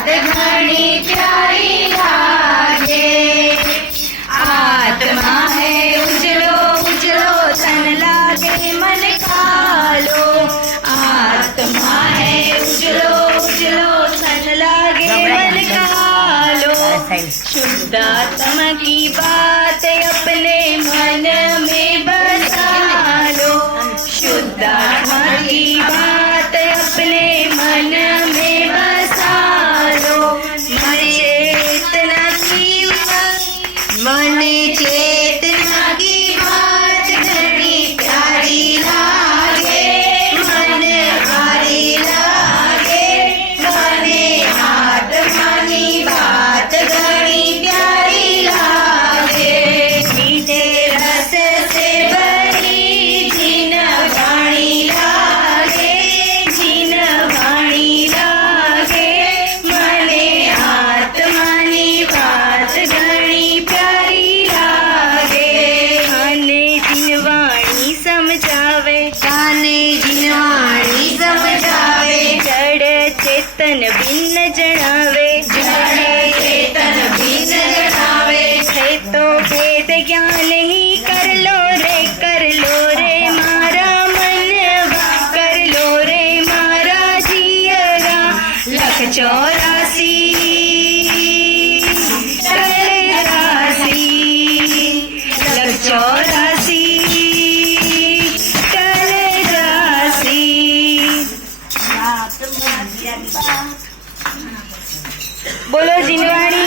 बात घनी प्यारी लागे। आत्मा है उजलो उजलो तन लागे मन कालो। आत्मा है उजलो उजलो तन लागे मन कालो। शुद्धात्मा की बात अपने मन में बसा लो। शुद्धात्मा की बात अपने मन में बसा लो। मन चेतना की बात घनी प्यारी लागे। मन भारी लागे मने आत्मा की बात घनी प्यारी लागे। मीठे रस से भरी जीन वाणी लागे। जीन वाणी लागे मने आत्मा की बात घनी प्यारी लागे। काने जीनवाणी समझावे। काने जीनवाणी समझावे। जड़ चेतन भिन्न जणावे। जड़ चेतन भिन्न जणावे। है तो भेद ज्ञान ही कर लो रे मारा मनवा। कर लो रे मारा जियरा। लख 84 राशि। लख 84 राशि। बोलो जिनवाणी